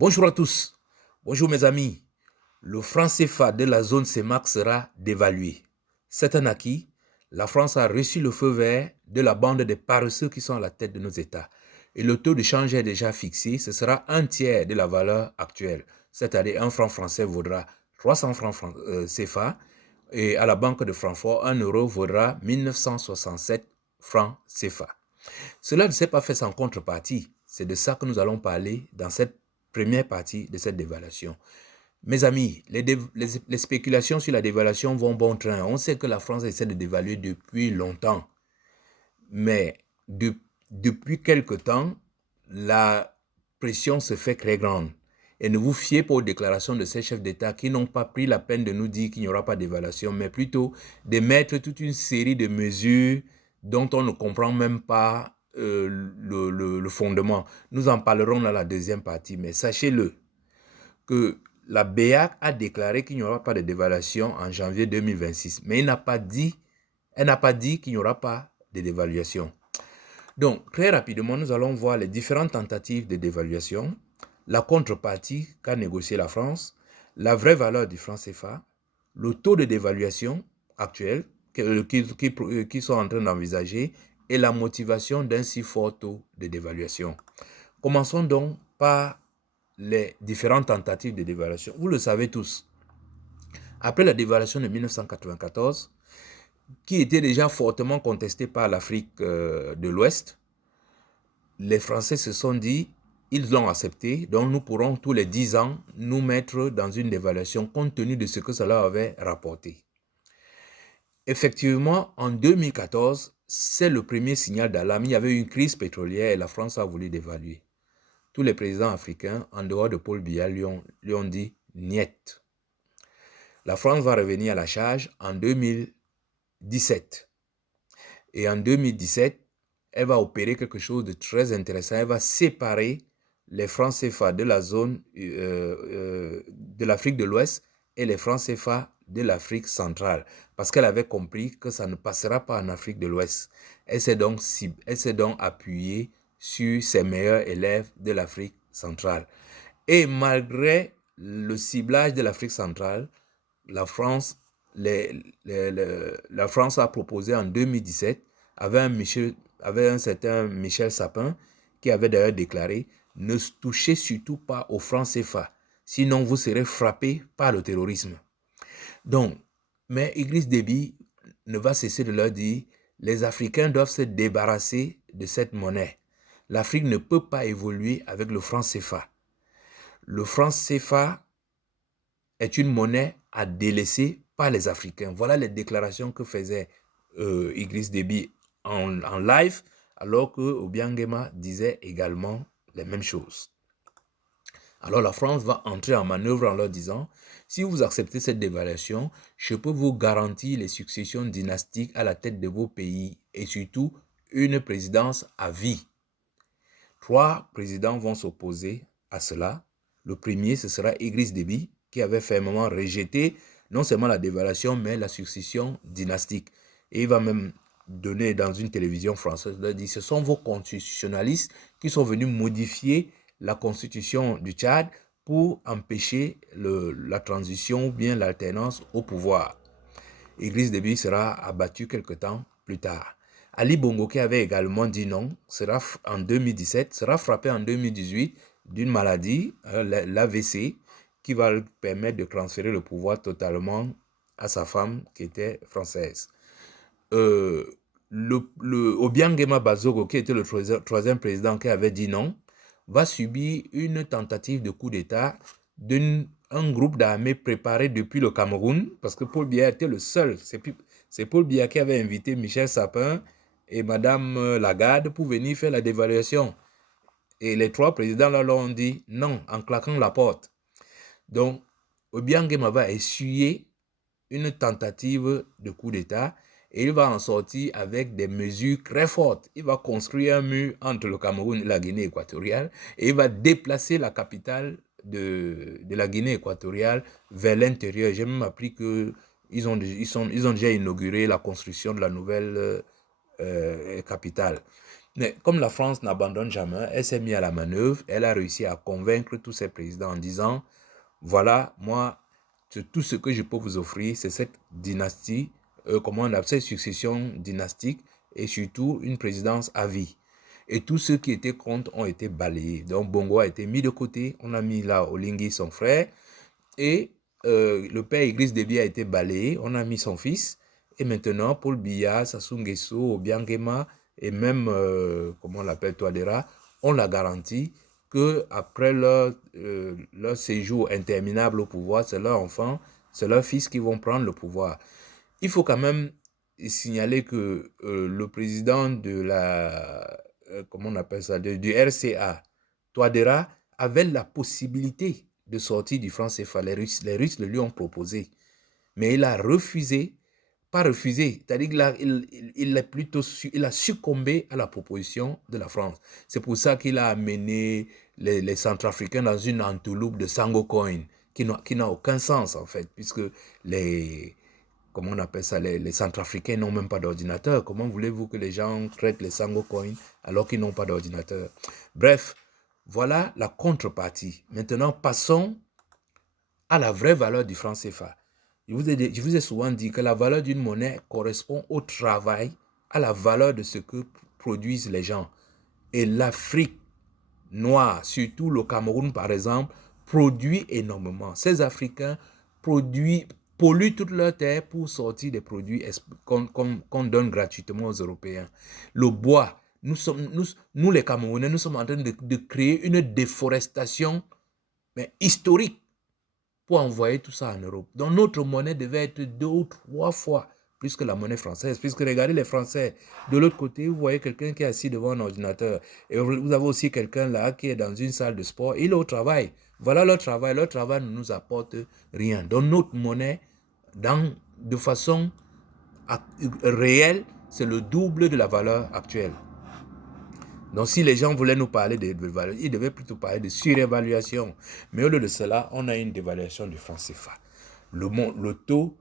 Bonjour à tous. Bonjour mes amis. Le franc CFA de la zone CEMAC sera dévalué. C'est un acquis. La France a reçu le feu vert de la bande des paresseux qui sont à la tête de nos États. Et le taux de change est déjà fixé. Ce sera un tiers de la valeur actuelle. C'est-à-dire un franc français vaudra 300 francs CFA. Et à la Banque de Francfort, 1 euro vaudra 1967 francs CFA. Cela ne s'est pas fait sans contrepartie. C'est de ça que nous allons parler dans cette première partie de cette dévaluation. Mes amis, les spéculations sur la dévaluation vont bon train. On sait que la France essaie de dévaluer depuis longtemps. Mais depuis quelque temps, la pression se fait très grande. Et ne vous fiez pas aux déclarations de ces chefs d'État qui n'ont pas pris la peine de nous dire qu'il n'y aura pas d'évaluation, mais plutôt d'émettre toute une série de mesures dont on ne comprend même pas le fondement. Nous en parlerons dans la deuxième partie, mais sachez-le que la BEAC a déclaré qu'il n'y aura pas de dévaluation en janvier 2026, mais elle n'a pas dit qu'il n'y aura pas de dévaluation. Donc, très rapidement, nous allons voir les différentes tentatives de dévaluation, la contrepartie qu'a négocié la France, la vraie valeur du franc CFA, le taux de dévaluation actuel qu'ils sont en train d'envisager et la motivation d'un si fort taux de dévaluation. Commençons donc par les différentes tentatives de dévaluation. Vous le savez tous, après la dévaluation de 1994, qui était déjà fortement contestée par l'Afrique de l'Ouest, les Français se sont dit, ils l'ont accepté, donc nous pourrons tous les 10 ans nous mettre dans une dévaluation compte tenu de ce que cela avait rapporté. Effectivement, en 2014, c'est le premier signal d'alarme. Il y avait eu une crise pétrolière et la France a voulu dévaluer. Tous les présidents africains, en dehors de Paul Biya, lui ont dit « niet ». La France va revenir à la charge en 2017. Et en 2017, elle va opérer quelque chose de très intéressant. Elle va séparer les francs CFA de la zone de l'Afrique de l'Ouest et les francs CFA de l'Afrique centrale. Parce qu'elle avait compris que ça ne passera pas en Afrique de l'Ouest. Elle s'est donc appuyée sur ses meilleurs élèves de l'Afrique centrale. Et malgré le ciblage de l'Afrique centrale, la France a proposé en 2017, avait un certain Michel Sapin, qui avait d'ailleurs déclaré « Ne touchez surtout pas au franc CFA, sinon vous serez frappés par le terrorisme ». Donc, mais Idriss Déby ne va cesser de leur dire « Les Africains doivent se débarrasser de cette monnaie. L'Afrique ne peut pas évoluer avec le franc CFA. Le franc CFA est une monnaie à délaisser par les Africains. » Voilà les déclarations que faisait Idriss Déby en live, alors que Obiang Nguema disait également les mêmes choses. Alors la France va entrer en manœuvre en leur disant « Si vous acceptez cette dévaluation, je peux vous garantir les successions dynastiques à la tête de vos pays et surtout une présidence à vie. » 3 présidents vont s'opposer à cela. Le premier, ce sera Idriss Déby, qui avait fermement rejeté non seulement la dévaluation, mais la succession dynastique. Et il va même donner dans une télévision française, il dit, ce sont vos constitutionnalistes qui sont venus modifier la constitution du Tchad pour empêcher la transition ou bien l'alternance au pouvoir. Idriss Déby sera abattu quelque temps plus tard. Ali Bongo, qui avait également dit non, sera en 2017, sera frappé en 2018 d'une maladie, l'AVC, qui va lui permettre de transférer le pouvoir totalement à sa femme qui était française. Obiang Nguema Bazogo, qui était le troisième président qui avait dit non, va subir une tentative de coup d'État d'un groupe d'armées préparé depuis le Cameroun, parce que Paul Biya était le seul. C'est Paul Biya qui avait invité Michel Sapin et Madame Lagarde pour venir faire la dévaluation. Et les 3 présidents là leur ont dit non, en claquant la porte. Donc, Obiang Nguema va essuyer une tentative de coup d'État et il va en sortir avec des mesures très fortes. Il va construire un mur entre le Cameroun et la Guinée équatoriale et il va déplacer la capitale de la Guinée équatoriale vers l'intérieur. J'ai même appris qu'ils ont déjà inauguré la construction de la nouvelle capitale. Mais comme la France n'abandonne jamais, elle s'est mise à la manœuvre, elle a réussi à convaincre tous ses présidents en disant, voilà, moi, tout ce que je peux vous offrir, c'est cette dynastie, comment on appelle cette succession dynastique, et surtout une présidence à vie. Et tous ceux qui étaient contre ont été balayés. Donc Bongo a été mis de côté, on a mis là Oligui, son frère, et le père Idriss Déby a été balayé, on a mis son fils, et maintenant Paul Biya, Sassou Nguesso, Obiang et même, comment on l'appelle, Touadéra, on l'a garanti qu'après leur séjour interminable au pouvoir, c'est leur enfant, c'est leur fils qui vont prendre le pouvoir. Il faut quand même signaler que le président de comment on appelle ça, du RCA, Touadéra, avait la possibilité de sortir du franc CFA. Les Russes le lui ont proposé. Mais il a refusé, pas refusé, c'est-à-dire qu'il a succombé à la proposition de la France. C'est pour ça qu'il a amené les Centrafricains dans une entourloupe de Sango Coin, qui n'a aucun sens en fait, puisque comment on appelle ça, les Centrafricains n'ont même pas d'ordinateur. Comment voulez-vous que les gens traitent les Sango Coin alors qu'ils n'ont pas d'ordinateur? Bref, voilà la contrepartie. Maintenant, passons à la vraie valeur du franc CFA. Je vous ai souvent dit que la valeur d'une monnaie correspond au travail, à la valeur de ce que produisent les gens. Et l'Afrique noire, surtout le Cameroun par exemple, produit énormément. Ces Africains polluent toute leur terre pour sortir des produits qu'on donne gratuitement aux Européens. Le bois, nous les Camerounais, nous sommes en train de créer une déforestation historique pour envoyer tout ça en Europe. Donc notre monnaie devait être 2 ou 3 fois plus que la monnaie française. Puisque regardez les Français, de l'autre côté, vous voyez quelqu'un qui est assis devant un ordinateur. Et vous avez aussi quelqu'un là qui est dans une salle de sport. Il est au travail. Voilà leur travail. Leur travail ne nous apporte rien. Donc notre monnaie, de façon réelle, c'est le double de la valeur actuelle. Donc, si les gens voulaient nous parler de valeur, ils devaient plutôt parler de surévaluation. Mais au lieu de cela, on a une dévaluation du franc CFA. Le taux,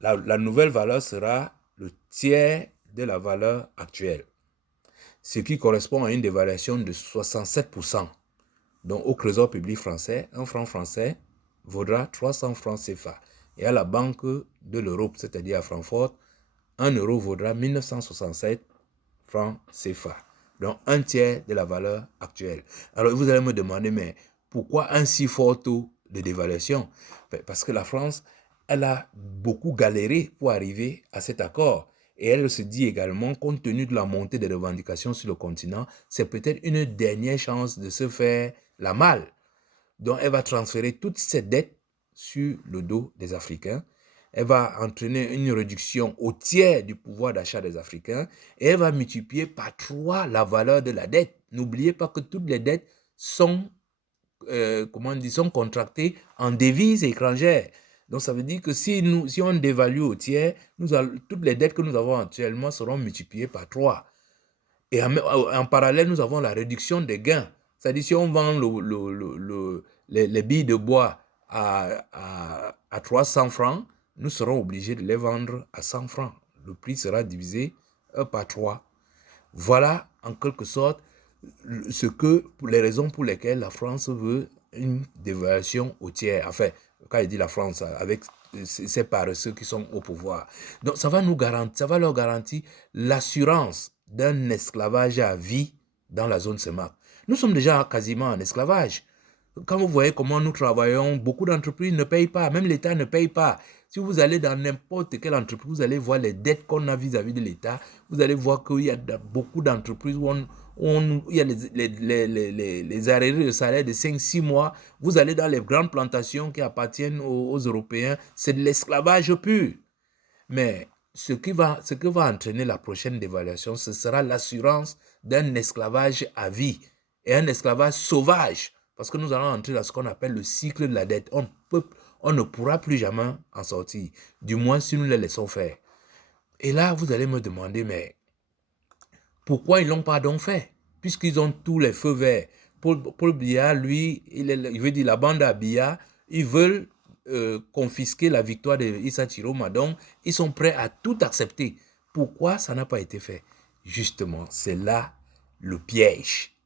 la nouvelle valeur sera le tiers de la valeur actuelle, ce qui correspond à une dévaluation de 67%. Donc, au Trésor public français, un franc français vaudra 300 francs CFA. Et à la Banque de l'Europe, c'est-à-dire à Francfort, 1 euro vaudra 1967 francs CFA. Donc, un tiers de la valeur actuelle. Alors, vous allez me demander, mais pourquoi un si fort taux de dévaluation? Parce que la France, elle a beaucoup galéré pour arriver à cet accord. Et elle se dit également, compte tenu de la montée des revendications sur le continent, c'est peut-être une dernière chance de se faire la malle. Donc, elle va transférer toutes ses dettes sur le dos des Africains. Elle va entraîner une réduction au tiers du pouvoir d'achat des Africains et elle va multiplier par 3 la valeur de la dette. N'oubliez pas que toutes les dettes sont, sont contractées en devises étrangères. Donc, ça veut dire que si on dévalue au tiers, toutes les dettes que nous avons actuellement seront multipliées par 3. Et en parallèle, nous avons la réduction des gains. C'est-à-dire, si on vend les billes de bois à 300 francs, nous serons obligés de les vendre à 100 francs. Le prix sera divisé par 3. Voilà, en quelque sorte, les raisons pour lesquelles la France veut une dévaluation au tiers. Enfin, quand il dit la France, avec ces paresseux qui sont au pouvoir. Donc, ça va leur garantir l'assurance d'un esclavage à vie dans la zone CEMAC. Nous sommes déjà quasiment en esclavage. Quand vous voyez comment nous travaillons, beaucoup d'entreprises ne payent pas, même l'État ne paye pas. Si vous allez dans n'importe quelle entreprise, vous allez voir les dettes qu'on a vis-à-vis de l'État. Vous allez voir qu'il y a beaucoup d'entreprises où il y a les arrêts de salaire de 5-6 mois. Vous allez dans les grandes plantations qui appartiennent aux Européens. C'est de l'esclavage pur. Mais ce que va entraîner la prochaine dévaluation, ce sera l'assurance d'un esclavage à vie et un esclavage sauvage. Parce que nous allons entrer dans ce qu'on appelle le cycle de la dette. On ne pourra plus jamais en sortir, du moins si nous les laissons faire. Et là, vous allez me demander, mais pourquoi ils ne l'ont pas donc fait? Puisqu'ils ont tous les feux verts. Paul Biya, lui, il veut dire la bande à Biya, ils veulent confisquer la victoire de Issa Chiroma. Donc, ils sont prêts à tout accepter. Pourquoi ça n'a pas été fait? Justement, c'est là le piège,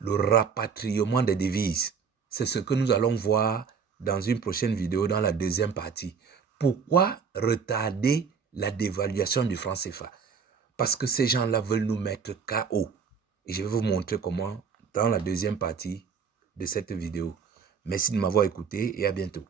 le rapatriement des devises. C'est ce que nous allons voir dans une prochaine vidéo, dans la deuxième partie. Pourquoi retarder la dévaluation du franc CFA? Parce que ces gens-là veulent nous mettre KO. Et je vais vous montrer comment dans la deuxième partie de cette vidéo. Merci de m'avoir écouté et à bientôt.